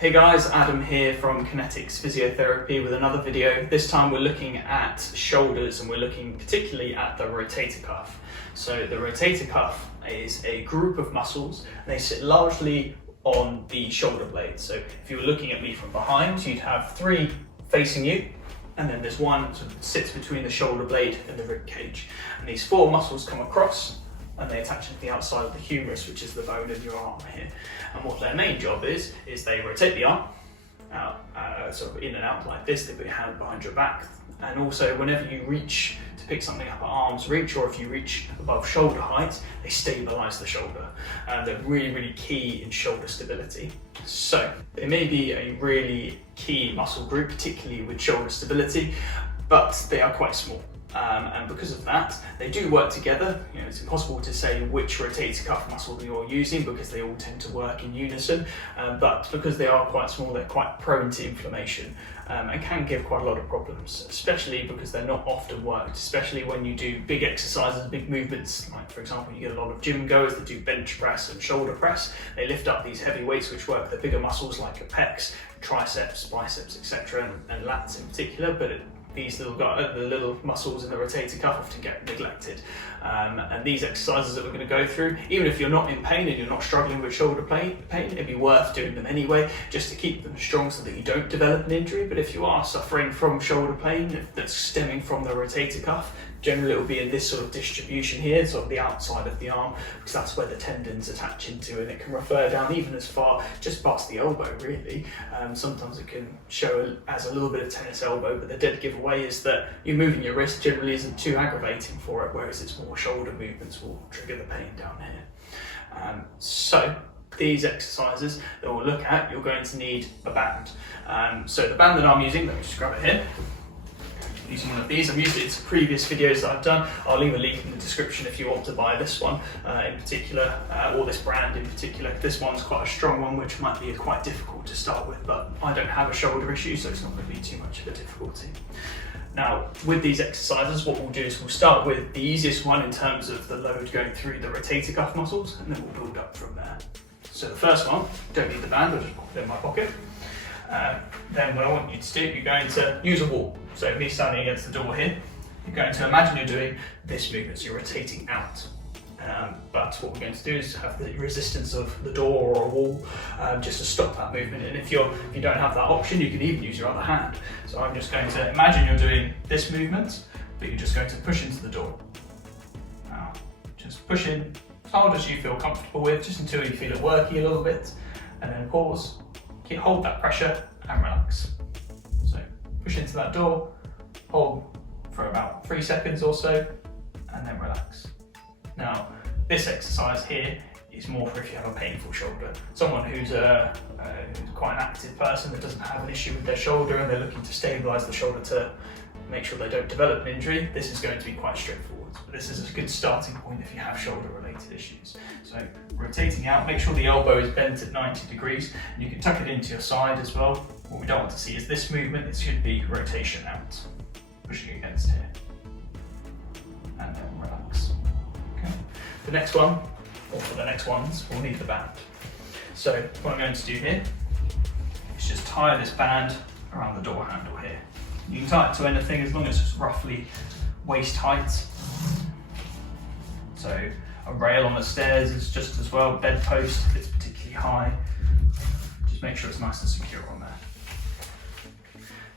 Hey guys, Adam here from Kinetics Physiotherapy with another video. This time we're looking at shoulders and we're looking particularly at the rotator cuff. So the rotator cuff is a group of muscles and they sit largely on the shoulder blade. So if you were looking at me from behind, you'd have three facing you, and then there's one sort of sits between the shoulder blade and the rib cage. And these four muscles come across and they attach to the outside of the humerus, which is the bone in your arm here. And what their main job is they rotate the arm out, sort of in and out like this. They put your hand behind your back, and also whenever you reach to pick something up at arm's reach, or if you reach above shoulder height, they stabilize the shoulder. They're really, really key in shoulder stability. So they may be a really key muscle group, particularly with shoulder stability, but they are quite small. And because of that, they do work together. You know, it's impossible to say which rotator cuff muscle you're using because they all tend to work in unison. But because they are quite small, they're quite prone to inflammation and can give quite a lot of problems, especially because they're not often worked, especially when you do big exercises, big movements. Like for example, you get a lot of gym goers that do bench press and shoulder press. They lift up these heavy weights which work the bigger muscles like your pecs, triceps, biceps, etc., and lats in particular. But these little the little muscles in the rotator cuff often get neglected. And these exercises that we're going to go through, even if you're not in pain and you're not struggling with shoulder pain, it'd be worth doing them anyway, just to keep them strong so that you don't develop an injury. But if you are suffering from shoulder pain that's stemming from the rotator cuff, generally it will be in this sort of distribution here, sort of the outside of the arm, because that's where the tendons attach into, and it can refer down even as far just past the elbow really. Sometimes it can show as a little bit of tennis elbow, but the dead giveaway is that you moving your wrist generally isn't too aggravating for it, whereas it's more shoulder movements will trigger the pain down here. So these exercises that we'll look at, you're going to need a band. So the band that I'm using, let me just grab it here. Using one of these. I've used it in previous videos that I've done. I'll leave a link in the description if you want to buy this one in particular, or this brand in particular. This one's quite a strong one, which might be quite difficult to start with, but I don't have a shoulder issue, so it's not going to be too much of a difficulty. Now, with these exercises, what we'll do is we'll start with the easiest one in terms of the load going through the rotator cuff muscles, and then we'll build up from there. So the first one, don't need the band, I'll just pop it in my pocket. Then what I want you to do, you're going to use a wall. So me standing against the door here, you're going to imagine you're doing this movement, so you're rotating out. But what we're going to do is have the resistance of the door or a wall just to stop that movement. And if you don't have that option, you can even use your other hand. So I'm just going to imagine you're doing this movement, but you're just going to push into the door. Now, just push in as hard as you feel comfortable with, just until you feel it working a little bit, and then pause. Hold that pressure and relax. So push into that door, hold for about 3 seconds or so, and then relax. Now, this exercise here is more for if you have a painful shoulder. Someone who's quite an active person that doesn't have an issue with their shoulder and they're looking to stabilise the shoulder to make sure they don't develop an injury, this is going to be quite straightforward. But this is a good starting point if you have shoulder-related issues. So rotating out, make sure the elbow is bent at 90 degrees, and you can tuck it into your side as well. What we don't want to see is this movement, it should be rotation out, pushing against here, and then relax. Okay. The next one, or for the next ones, we'll need the band. So what I'm going to do here is just tie this band around the door handle here. You can tie it to anything as long as it's roughly waist height. So a rail on the stairs is just as well, bedpost if it's particularly high. Just make sure it's nice and secure on there.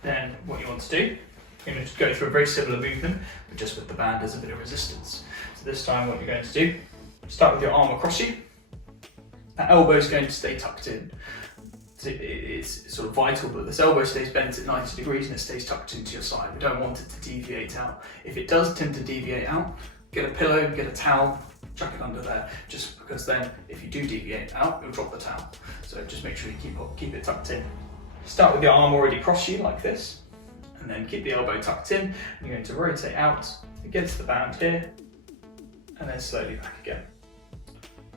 Then what you want to do, you're going to go through a very similar movement, but just with the band as a bit of resistance. So this time what you're going to do, start with your arm across you. That elbow is going to stay tucked in. It's sort of vital that this elbow stays bent at 90 degrees and it stays tucked into your side. We don't want it to deviate out. If it does tend to deviate out, get a pillow, get a towel, chuck it under there, just because then if you do deviate out, you'll drop the towel. So just make sure you keep it tucked in. Start with your arm already across you like this, and then keep the elbow tucked in. You're going to rotate out against the band here, and then slowly back again.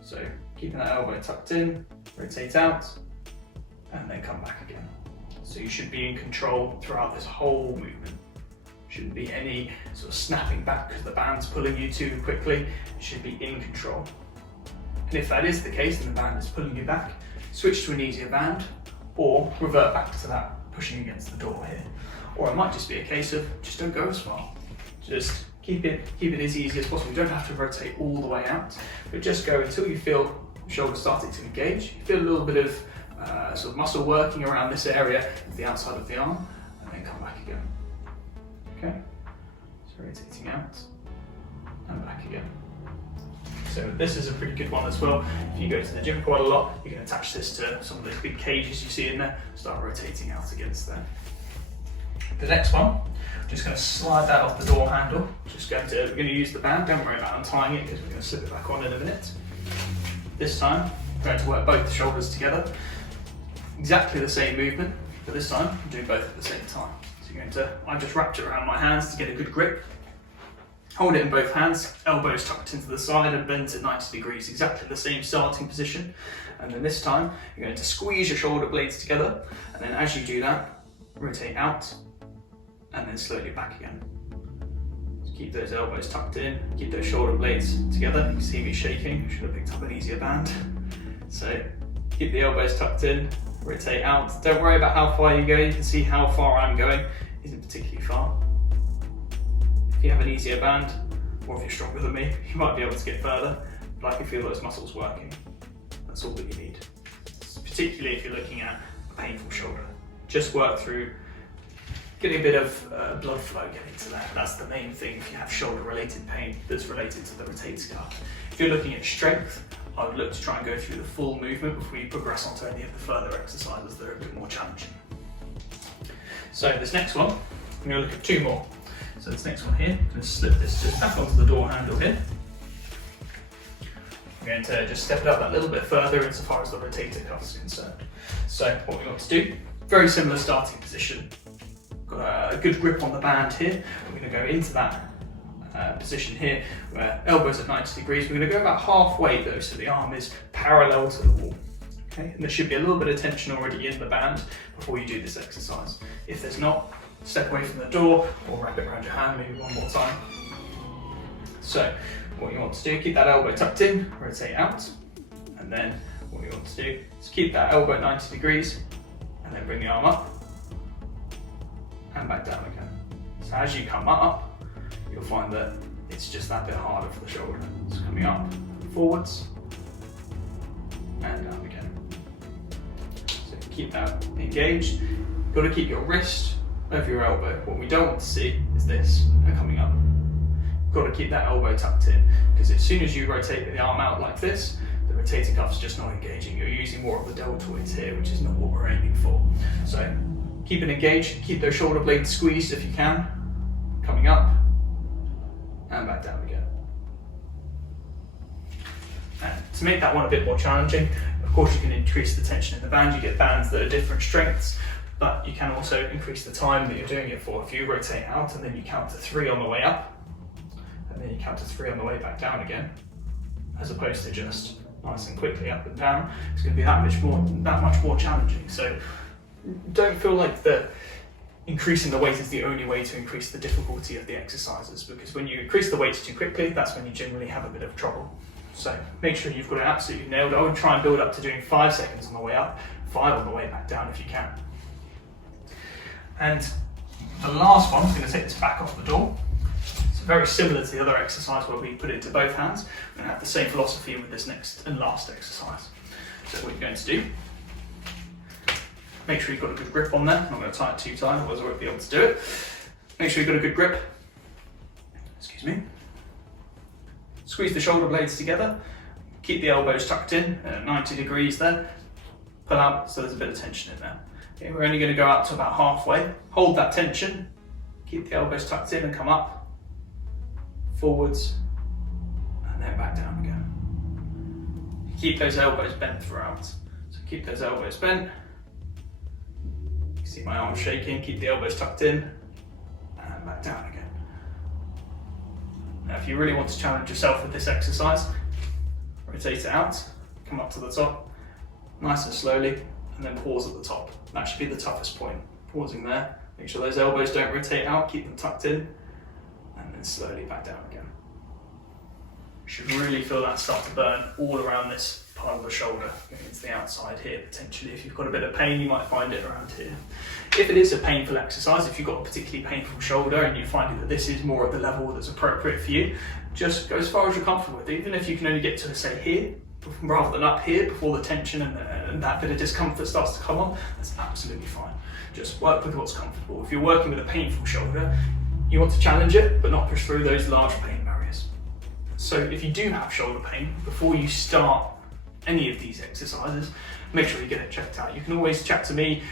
So keeping that elbow tucked in, rotate out, and then come back again. So you should be in control throughout this whole movement. Shouldn't be any sort of snapping back because the band's pulling you too quickly. You should be in control. And if that is the case, and the band is pulling you back, switch to an easier band, or revert back to that pushing against the door here. Or it might just be a case of just don't go as far. Just keep it as easy as possible. You don't have to rotate all the way out, but just go until you feel the shoulder starting to engage. You feel a little bit of sort of muscle working around this area of the outside of the arm, and then come back again. Okay, so rotating out and back again. So this is a pretty good one as well. If you go to the gym quite a lot, you can attach this to some of those big cages you see in there, start rotating out against there. The next one, I'm just going to slide that off the door handle. We're going to use the band, don't worry about untying it because we're going to slip it back on in a minute. This time, we're going to work both the shoulders together. Exactly the same movement, but this time, I'm doing both at the same time. So I just wrapped it around my hands to get a good grip. Hold it in both hands, elbows tucked into the side and bent at 90 degrees, exactly the same starting position. And then this time, you're going to squeeze your shoulder blades together, and then as you do that, rotate out, and then slowly back again. Just keep those elbows tucked in, keep those shoulder blades together. You can see me shaking, I should have picked up an easier band. So keep the elbows tucked in, rotate out. Don't worry about how far you go, you can see how far I'm going, isn't particularly far. If you have an easier band, or if you're stronger than me, you might be able to get further, but I can feel those muscles working. That's all that you need. Particularly if you're looking at a painful shoulder. Just work through getting a bit of blood flow getting to that. That's the main thing if you have shoulder related pain that's related to the rotator cuff. If you're looking at strength, I would look to try and go through the full movement before you progress onto any of the further exercises that are a bit more challenging. So this next one, I'm going to look at two more. So this next one here, I'm going to slip this just back onto the door handle here. I'm going to just step it up that little bit further insofar as the rotator cuff is concerned. So what we want to do, very similar starting position. Got a good grip on the band here. We're going to go into that position here where elbows at 90 degrees. We're going to go about halfway though, so the arm is parallel to the wall. Okay, and there should be a little bit of tension already in the band before you do this exercise. If there's not, step away from the door or wrap it around your hand maybe one more time. So what you want to do, keep that elbow tucked in, rotate out, and then what you want to do is keep that elbow at 90 degrees and then bring the arm up and back down again. So as you come up, you'll find that it's just that bit harder for the shoulder. It's coming up, forwards, and down again. So keep that engaged. You've got to keep your wrist over your elbow. What we don't want to see is this, coming up. You've got to keep that elbow tucked in, because as soon as you rotate the arm out like this, the rotator cuff's just not engaging. You're using more of the deltoids here, which is not what we're aiming for. So keep it engaged, keep those shoulder blades squeezed if you can, coming up, and back down again. And to make that one a bit more challenging, of course you can increase the tension in the band. You get bands that are different strengths, but you can also increase the time that you're doing it for. If you rotate out and then you count to 3 on the way up, and then you count to 3 on the way back down again, as opposed to just nice and quickly up and down, it's going to be that much more challenging. So don't feel like increasing the weight is the only way to increase the difficulty of the exercises, because when you increase the weights too quickly, that's when you generally have a bit of trouble. So make sure you've got it absolutely nailed. I would try and build up to doing 5 seconds on the way up, 5 on the way back down if you can. And the last one, I'm going to take this back off the door. It's very similar to the other exercise where we put it to both hands. We're going to have the same philosophy with this next and last exercise. So what you're going to do, make sure you've got a good grip on there. I'm not going to tie it too tight, otherwise I won't be able to do it. Make sure you've got a good grip. Excuse me. Squeeze the shoulder blades together. Keep the elbows tucked in at 90 degrees there. Pull out so there's a bit of tension in there. Okay, we're only going to go out to about halfway. Hold that tension. Keep the elbows tucked in and come up, forwards, and then back down again. Keep those elbows bent throughout. So keep those elbows bent. You can see my arms shaking. Keep the elbows tucked in and back down again. Now if you really want to challenge yourself with this exercise, rotate it out, come up to the top, nice and slowly, and then pause at the top. That should be the toughest point. Pausing there, make sure those elbows don't rotate out, keep them tucked in, and then slowly back down again. You should really feel that start to burn all around this part of the shoulder, going into the outside here potentially. If you've got a bit of pain, you might find it around here. If it is a painful exercise, if you've got a particularly painful shoulder and you find that this is more at the level that's appropriate for you, just go as far as you're comfortable with. Even if you can only get to, say, here, rather than up here before the tension and that bit of discomfort starts to come on, that's absolutely fine. Just work with what's comfortable. If you're working with a painful shoulder, you want to challenge it, but not push through those large pain barriers. So if you do have shoulder pain, before you start any of these exercises, make sure you get it checked out. You can always chat to me.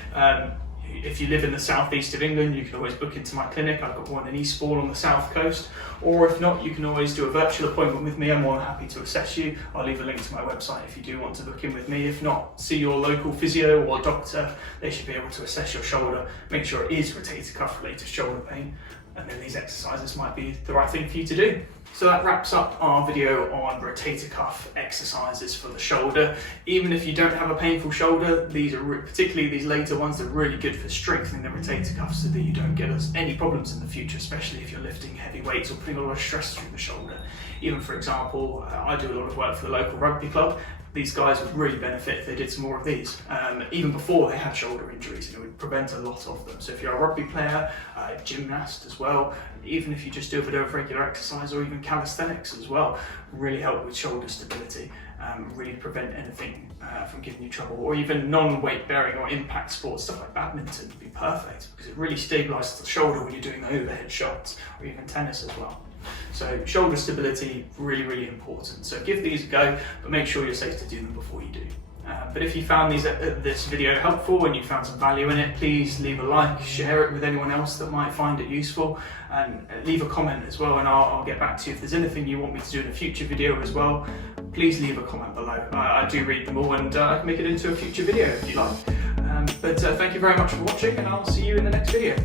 If you live in the southeast of England, you can always book into my clinic. I've got one in Eastbourne on the south coast. Or if not, you can always do a virtual appointment with me. I'm more than happy to assess you. I'll leave a link to my website if you do want to book in with me. If not, see your local physio or doctor. They should be able to assess your shoulder, make sure it is rotator cuff related shoulder pain, and then these exercises might be the right thing for you to do. So that wraps up our video on rotator cuff exercises for the shoulder. Even if you don't have a painful shoulder, these are particularly these later ones, are really good for strengthening the rotator cuff so that you don't get any problems in the future, especially if you're lifting heavy weights or putting a lot of stress through the shoulder. Even, for example, I do a lot of work for the local rugby club. These guys would really benefit if they did some more of these, even before they had shoulder injuries, and it would prevent a lot of them. So if you're a rugby player, gymnast as well, even if you just do a bit of regular exercise or even calisthenics as well, really help with shoulder stability, really prevent anything from giving you trouble. Or even non-weight bearing or impact sports, stuff like badminton would be perfect because it really stabilises the shoulder when you're doing the overhead shots, or even tennis as well. So shoulder stability, really, really important. So give these a go, but make sure you're safe to do them before you do. But if you found this video helpful and you found some value in it, please leave a like, share it with anyone else that might find it useful, and leave a comment as well, and I'll get back to you. If there's anything you want me to do in a future video as well, please leave a comment below. I do read them all, and I can make it into a future video if you like. But thank you very much for watching, and I'll see you in the next video.